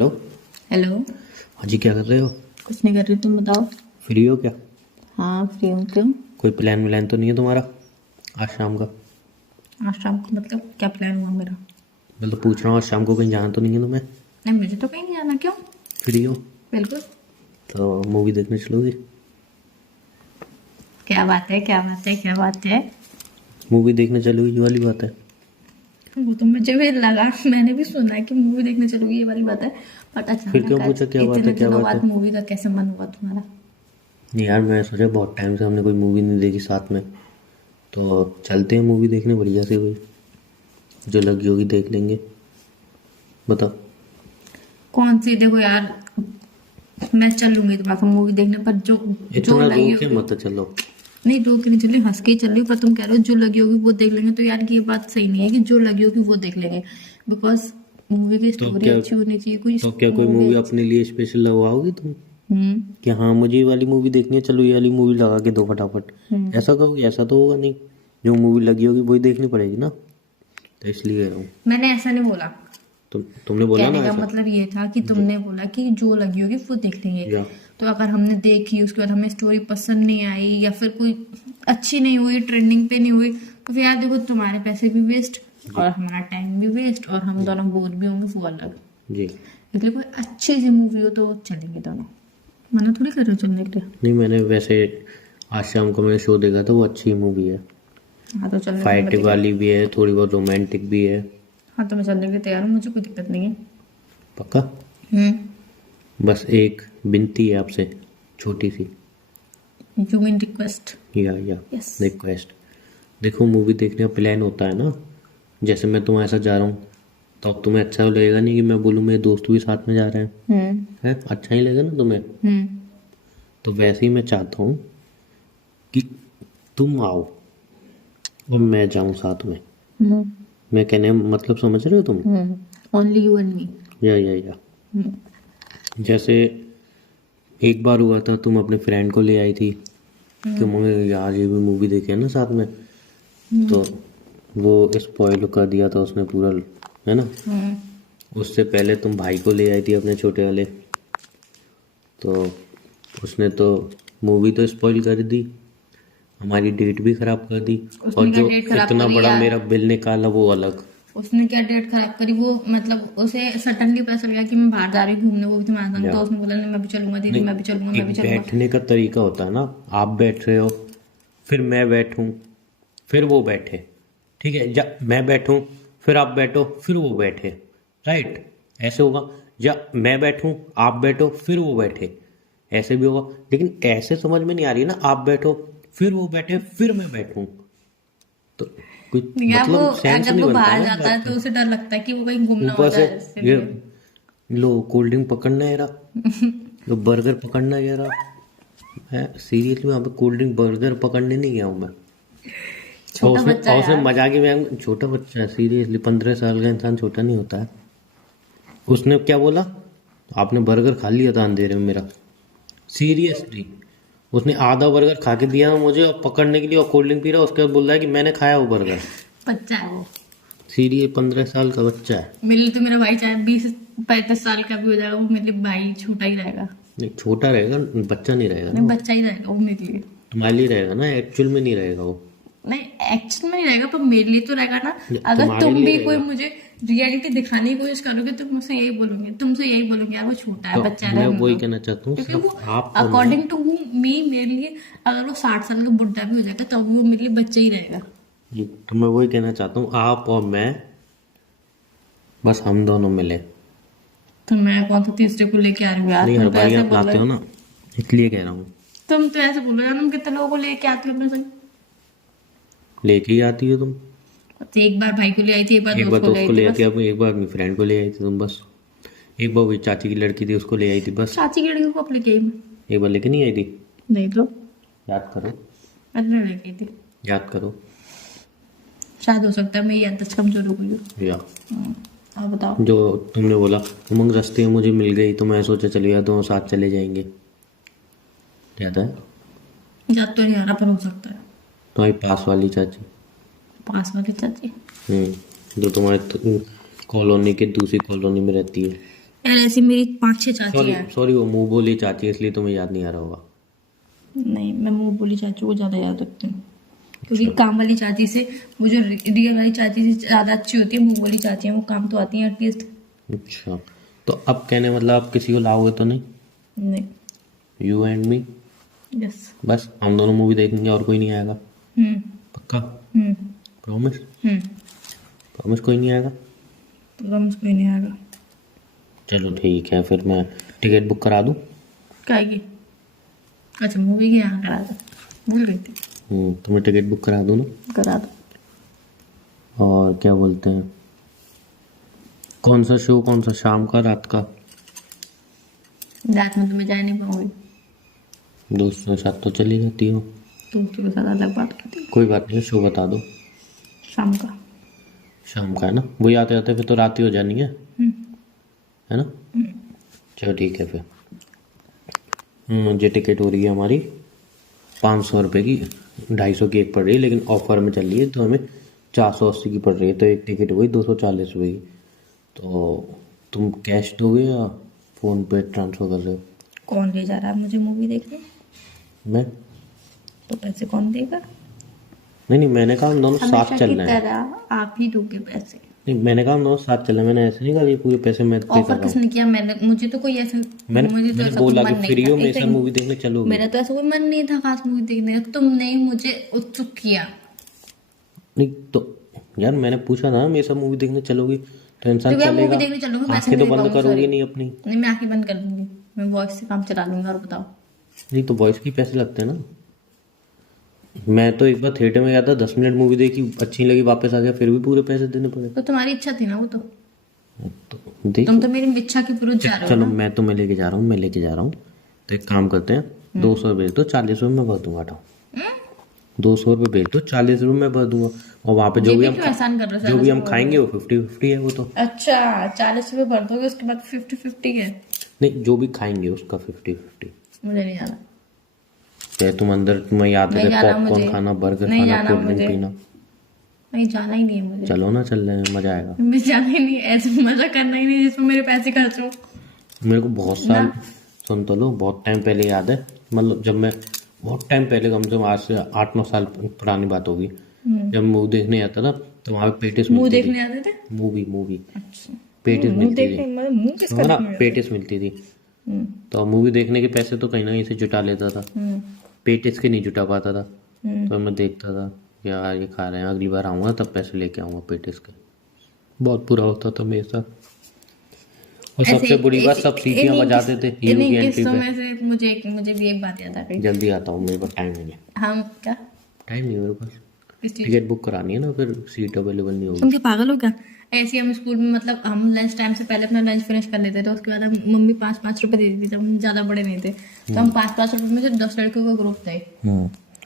Hello. Hello. हाँ जी, क्या कर रहे हो? कुछ नहीं कर रही, तुम बताओ। फ्री हो क्या? हाँ फ्री हूँ, क्यों? कोई प्लान व्लान तो नहीं है तुम्हारा आज शाम का? आज शाम को मतलब क्या प्लान हुआ मेरा? मतलब पूछ रहा हूँ, आज शाम को कहीं जाना तो नहीं है तुम्हें? नहीं, मुझे तो कहीं नहीं जाना, क्यों? फ्री हो बिल्कुल। तो मूवी देखने चलोगी? क्या बात है, क्या बात है, क्या बात है? मूवी देखने चलोगी, ये वाली बात है। वो तो मुझे भी लगा, मैंने भी सुना है कि मूवी देखने चलोगी, ये वाली बात है। बट फिर क्यों अचानक आज पूछा क्या बात है, इतने क्या दिनों बात है? बाद मूवी का कैसे मन हुआ तुम्हारा? नहीं यार, मैं सोचा बहुत टाइम से हमने कोई मूवी नहीं देखी साथ में, तो चलते हैं मूवी देखने बढ़िया सी कोई, जो लगी होगी देख लेंगे। बताओ। कौन सी? देखो यार, मैं चलूंगी तुम्हारे साथ मूवी देखने, पर जो जो इतना रो लगी के होगी। मत चलो। नहीं, रो के नहीं चल रही, हंस के ही चल रही हूँ, पर तुम कह रहे हो जो लगी होगी वो देख लेंगे, तो यार ये बात सही नहीं है कि जो लगी होगी वो देख लेंगे। बिकॉज मूवी की तो स्टोरी क्या अच्छी होनी चाहिए, कोई तो क्या कोई मूवी मूवी अच्छी। अपने लिए स्पेशल लगवाओगी तुम? हम्म। कि हाँ मुझे ये वाली मूवी देखनी है, चलो ये वाली मूवी लगा के दो फटाफट। हम्म। ऐसा कहोगे? ऐसा तो होगा नहीं। जो मूवी लगी होगी वही देखनी पड़ेगी ना, तो इसलिए कह रहा हूँ। मैंने ऐसा नहीं बोला। तुमने बोला कहने ना का ऐसा। मतलब ये था कि जो तुमने बोला कि जो लगी होगी वो देख लेंगे। या तो अगर हमने देखी, उसके बाद हमें स्टोरी पसंद नहीं आई, या फिर कोई अच्छी नहीं हुई, ट्रेंडिंग पे नहीं हुई, तो फिर यार देखो, तुम्हारे पैसे भी वेस्ट जी और हमारा टाइम भी वेस्ट, और हम जी दोनों बोर भी होंगे, वो अलग। जी। इसलिए कोई अच्छी सी मूवी हो तो चलेंगे दोनों। मना थोड़ी कर रहे हो चलने के लिए। नहीं, मैंने वैसे आज शाम को मैंने शो देखा था, वो अच्छी मूवी है। हाँ तो चलने को मैं फाइट तैयार। वाली भी है, थोड़ी बहुत रोमांटिक भी है। हाँ तो मैं चलने के लिए तैयार हूँ, मुझे कोई दिक्कत नहीं है। पक्का? बस एक विनती है आपसे, छोटी सी। You mean request? या यस। रिक्वेस्ट। देखो, मूवी देखने का प्लान होता है ना, जैसे मैं तुम्हारे साथ जा रहा हूँ, तो अब तुम्हें अच्छा लगेगा नहीं कि मैं बोलूँ मेरे दोस्त भी साथ में जा रहे हैं। हम्म। है, अच्छा ही लगेगा ना तुम्हें? हम्म। तो वैसे ही मैं चाहता हूँ कि तुम आओ और मैं जाऊँ साथ में। हम्म। मैं कहने मतलब समझ रहे हो तुम? Only you and me. या जैसे एक बार हुआ था, तुम अपने फ्रेंड को ले आई थी कि मुझे यार ये भी मूवी देखे ना साथ में, तो वो स्पॉइल कर दिया था उसने पूरा, है ना? उससे पहले तुम भाई को ले आई थी अपने छोटे वाले, तो उसने तो मूवी तो स्पॉइल कर दी, हमारी डेट भी खराब कर दी। और उसने क्या जो डेट खराब इतना करी बड़ा यार? मेरा बिल निकाला वो अलग। उसने क्या डेट खराब करी? वो मतलब उसे सडनली पता चल गया कि मैं बाहर जा रही हूँ घूमने, वो भी तुम्हारे संग, या तो उसने बोला नहीं मैं भी चलूंगा दीदी, नहीं, मैं भी चलूंगा, मैं एक भी चलूंगा। बैठने का तरीका होता है ना। आप बैठ रहे हो, फिर मैं बैठूं, फिर वो बैठे, ठीक है? या मैं बैठूं, फिर आप बैठो, फिर वो बैठे, राइट? ऐसे होगा। या मैं बैठूं, आप बैठो, फिर वो बैठे, ऐसे भी होगा। लेकिन ऐसे समझ में नहीं आ रही ना, आप बैठो, फिर वो बैठे, फिर मैं बैठूं, तो कुछ यार वो, मतलब सेंस अगर नहीं वो बनता बाहर ना इस जाता है बात तो का। उसे डर लगता है कि वो कहीं गुम ना हो ऊपर से जाए, ये इसलिए। लो कोल्ड ड्रिंक पकड़ना है रहा, जो बर्गर पकड़ना है रहा है। सीरियसली वहाँ पे कोल्ड ड्रिंक बर्गर पकड़ने नहीं गया हूँ मैं। छोटा बच्चा और है उसने यार। मजाक ही में, छोटा बच्चा है सीरियसली, 15 साल का इंसान छोटा नहीं होता है। उसने क्या बोला? आपने बर्गर खा लिया था अंधेरे में मेरा? सीरियसली उसने आधा बर्गर खा के दिया मुझे, और पकड़ने के लिए, और कोल्ड ड्रिंक पी रहा है, उसके बाद बोल रहा है कि मैंने खाया वो बर्गर। बच्चा है वो। सीरियस 15 साल का बच्चा है। मेरे लिए तो मेरा भाई चाहे 20-35 साल का भी हो जाएगा, वो मेरे लिए भाई छोटा ही रहेगा। नहीं, छोटा रहेगा, बच्चा नहीं रहेगा ना नहीं, वो। बच्चा ही रहेगा वो मेरे लिए। तुम्हारे लिए रहेगा ना, एक्चुअल में नहीं रहेगा वो। नहीं, एक्चुअल में नहीं रहेगा, पर मेरे लिए तो रहेगा ना। अगर तुम्हारे तुम लिए भी कोई रहेगा। मुझे रियलिटी दिखाने की कोशिश करोगे तो मुझसे यही बोलोगे, तुमसे यही बोलोगे यार वो छोटा है, तो बच्चा है, मैं रहने वही दो। कहना चाहता हूँ, क्योंकि वो सिर्फ आप और मैं। अकॉर्डिंग टू मी, मेरे लिए अगर वो 60 साल का बुढ़ा भी हो जाएगा तब भी वो मेरे लिए बच्चा ही रहेगा। जी, तो मैं वही कहना चाहता हूँ, आप और मैं, बस हम दोनों मिले। तो मैं कौन सा तीसरे को लेके आ रही हूँ यार, नहीं, हर तुम तो बारी ऐसे आप बोल रहे लाते हो हो। ना, इसलिए कह रहा हूँ। तुम तो ऐसे बोल रहे हो, तुम कितने लोगों को लेके आते हो अपने संग? लेके ही आती हो तुम। तो एक बार भाई को ले आई थी, एक बार एक बार दोस्त को ले दोस्त आई को थी ले आती, बस। अब एक बार अपनी फ्रेंड को ले आई थी तुम बस। एक बार वही चाची की लड़की थी उसको ले आई थी बस। चाची की लड़की को कब लेके आई मैं? एक बार लेके नहीं आई थी? नहीं तो याद करो, मैं तो नहीं लेके आई थी। याद करो। शायद हो सकता है मेरी याददाश्त कमजोर हो गई हो। या आप बताओ। जो तुमने बोला उमंग रास्ते में मुझे मिल गई, तो मैं सोचा चलो यार दोनों साथ चले जाएंगे, याद है? याद तो नहीं आ रहा, पर हो सकता है। तुम्हारी पास वाली चाची। पास वाली चाची? जो तुम्हारे कॉलोनी के दूसरी कॉलोनी में रहती है। यार ऐसी मेरी 5-6 चाची सॉरी हैं। सॉरी, वो मुंह बोली चाची है, इसलिए तुम्हें याद नहीं आ रहा होगा। नहीं, मैं मुंह बोली चाची को ज्यादा याद रखती हूँ, क्योंकि काम वाली चाची से वो जो रियल वाली चाची से ज्यादा अच्छी होती है, मुंह वाली चाची है वो काम तो आती है एटलीस्ट। अच्छा, तो अब कहने मतलब आप किसी को लाओगे तो नहीं? नहीं। You and me, yes. बस हम दोनों मूवी देखेंगे और कोई नहीं आएगा? पक्का? हम्म। प्रॉमिस? प्रॉमिस कोई नहीं आएगा? प्रॉमिस कोई नहीं आएगा। चलो ठीक है, फिर मैं टिकट बुक करा दूँ? क्या की? अच्छा, मूवी के यहाँ करा दो, भूल गई थी। तो मैं टिकट बुक करा दूँ ना? करा दो। और क्या बोलते हैं, कौन सा शो, कौन सा, शाम का रात का? रात में तो मैं जा नहीं पाऊंगी। दोस्तों के साथ तो चली जाती हो। दोस्तों के साथ अलग बात करती कोई बात नहीं, शो बता दो। शाम का। शाम का है ना, वही आते आते फिर तो रात ही हो जानी है हम्म। ना? चलो ठीक है फिर। ये टिकट हो रही है हमारी 500 रुपये की, 250 की एक पड़ रही है, लेकिन ऑफर में चल रही है तो हमें 480 की पड़ रही है, तो एक टिकट हुई 240 रुपये की। तो तुम कैश दोगे या फ़ोन पे ट्रांसफ़र कर रहे हो? कौन ले जा रहा है मुझे मूवी देखने? मैं? तो पैसे कौन देगा? नहीं, मैंने कहा हम दोनों साथ हमेशा चल की रहे हैं। तरह आप ही दोगे पैसे। नहीं, मैंने कहा हम दोनों साथ चल रहे हैं, मैंने ऐसे नहीं कहा कि पूरे पैसे मैं पे कर ऑफर रहा हूँ। किसने किया? मैंने, मुझे तो कोई ऐसा, मैंने मुझे तो मैंने ऐसा कोई बोला मन कि नहीं फ्री था। हो, मेरे एक साथ second, मूवी देखने चलोगे? मेरा तो ऐसा कोई मन नहीं था खास मूवी देखने का, तुमने ही मुझे उत्सुक किया। नहीं तो यार, मैंने पूछा ना मेरे साथ मूवी देखने चलोगी तो इंसान तो क्या मूवी चलेगा। देखने चलूंगी? पैसे आंखें तो नहीं बंद पाऊंगी, करोगी sorry। नहीं अपनी? नहीं, मैं आंखें बंद कर दूंगी, मैं वॉइस से काम चला लूंगा। और बताओ। नहीं तो वॉइस के पैसे लगते हैं ना। मैं तो एक बार थिएटर में गया था, 10 मिनट मूवी देखी, अच्छी लगी, वापस आ गया, फिर भी पूरे पैसे देने पड़े। तो तुम्हारी इच्छा थी ना वो तो। तो देख, तुम तो मेरी इच्छा के विरुद्ध जा रहे हो चलो ना। मैं तुम्हें लेके जा रहा हूँ, मैं लेके जा रहा हूँ। तो एक काम करते हैं, 200 रुपये तो 40 रुपये मैं भर दूंगा। हटाओ, 200 रुपये भेज दो, 40 रुपये मैं भर दूंगा। और वहाँ पे ये भी क्यों एहसान कर रहे हो? जो भी हम खाएंगे वो 50-50 है वो तो। अच्छा, 40 रुपये भर दोगे, उसके बाद 50-50 है? नहीं, जो भी खाएंगे उसका 50-50। मुझे नहीं जाना। चाहे तुम अंदर, तुम्हें याद नहीं है जाना पॉपकॉर्न मुझे। खाना, बर्गर नहीं खाना, जाना कोल्ड ड्रिंक मुझे। पीना। नहीं, जाना ही नहीं है मुझे। चलो ना, चल रहे हैं, मजा आएगा। मुझे जाना ही नहीं है, ऐसे मजा करना ही नहीं जिसमें मेरे पैसे खर्च हो। मेरे को बहुत साल, सुन तो लो, बहुत टाइम पहले याद है, मतलब जब मैं बहुत टाइम पहले, कम से कम आज से 8-9 साल पुरानी बात होगी, जब मूवी देखने आता था तो वहाँ पे पेटिस मुंह मिलती थी। देखने आते थे? मूवी अच्छा। पेटिस मुंह मिलती देखने, थी, मतलब मुंह किसका हमारा देखने पेटिस मिलती थी। हम्म, तो मूवी देखने के पैसे तो कहीं ना कहीं से जुटा लेता था, पेटिस के नहीं जुटा पाता था। तो मैं देखता था यार ये खा रहे हैं, अगली बार आऊँगा तब पैसे लेके आऊँगा पेटिस के। बहुत बुरा होता था मेरे साथ। और सबसे बुरी बात, सब सीटियाँ बजाते थे हीरो की एंट्री किस्सों पे। में से मुझे भी एक बात याद आ गई। जल्दी आता हूँ, मेरे पास टाइम नहीं है। हम क्या, टाइम नहीं है मेरे पास, किस चीज? टिकट बुक करानी है ना, फिर सीट अवेलेबल नहीं होगी। तुम क्या पागल हो क्या? ऐसे ही हम स्कूल में, मतलब हम लंच टाइम से पहले अपना लंच फिनिश कर लेते थे, उसके बाद हम, मम्मी 5-5 रुपए देती थी जब हम ज्यादा बड़े नहीं थे, तो हम 5-5 रुपए में से 10 लड़कों का ग्रुप थे,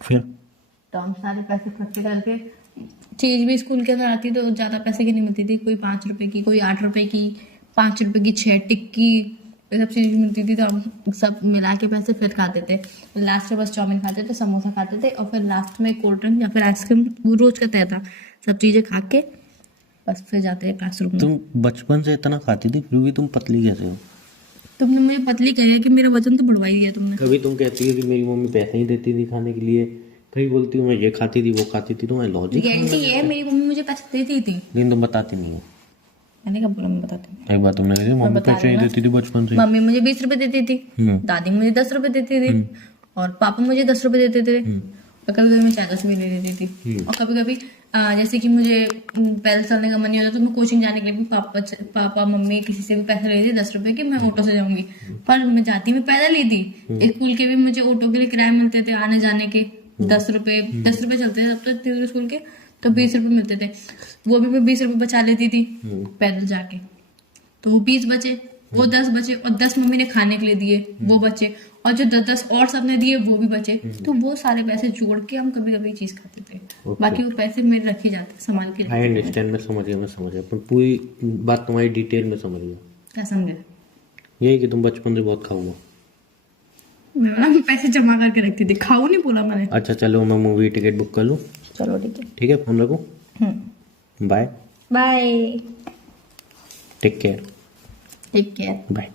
फिर तो हम सारे पैसे इकट्ठे करके, चीज भी स्कूल के अंदर आती तो ज्यादा पैसे की नहीं मिलती थी, कोई 5 रुपए की, कोई 8 रुपए की, 5 रुपए की 6 टिक्की, ये सब चीज मिलती थी, तो हम सब मिला के पैसे फिर खाते थे। लास्ट में बस चाउमीन खाते थे, समोसा खाते थे, और फिर लास्ट में कोल्ड ड्रिंक या फिर आइसक्रीम, वो रोज का तय था। सब चीजें खा के बस फिर जाते हैं क्लासरूम में। तुम बचपन से इतना खाती थी, फिर भी तुम पतली कैसे हो? तुमने मुझे पतली कही कि मेरा वजन तो बढ़वा ही दिया तुमने। कभी तुम कहती हो कि मेरी मम्मी पैसे ही देती थी खाने के लिए, कभी बोलती हूँ मैं ये खाती थी वो खाती थी, तुम्हारी लॉजिक रियलिटी ये है, मेरी मम्मी मुझे पैसे देती थी। लेकिन तुम बताती नहीं हो। मैंने कब बोला मैं बताती हूँ? एक बार तुमने कही मम्मी बता पैसे रही ही हूँ देती थी बचपन से। मम्मी मुझे 20 रुपए देती थी, दादी मुझे 10 रुपए देती थी, और पापा मुझे 10 रुपए देते थे, और कभी कभी मैं 40 भी ले लेती थी। और कभी कभी जैसे कि मुझे पैदल चलने का मन नहीं होता तो मैं कोचिंग जाने के लिए भी पापा मम्मी किसी से भी पैसे ले लेती 10 रुपए के, मैं ऑटो से जाऊंगी, पर मैं जाती मैं पैदल ही थी। स्कूल के भी मुझे ऑटो के लिए किराए मिलते थे आने जाने के, 10 रुपए चलते थे तब तक स्कूल के, तो 20 रुपए मिलते थे, वो भी मैं 20 रुपए बचा लेती थी पैदल जाके, तो वो 20 बचे, वो 10 बचे, और 10 मम्मी ने खाने के लिए दिए, वो बचे, और जो 10 और सबने दिए वो भी बचे, तो वो सारे पैसे जोड़ के हम कभी कभी चीज खाते थे। बाकी वो पैसे मेरे रखे जाते संभाल के। आई अंडरस्टैंड, मैं समझ गया, पर पूरी बात तुम्हारी डिटेल में समझ गया। क्या समझे? यही कि तुम बचपन से बहुत खाओ। मैं पैसे जमा करके रखती थी, खाओ नहीं बोला मैंने। अच्छा चलो, मैं मूवी टिकट बुक कर लूँ? चलो ठीक है। ठीक है, फोन रखूँ? Bye bye. Take care. Take care. Bye.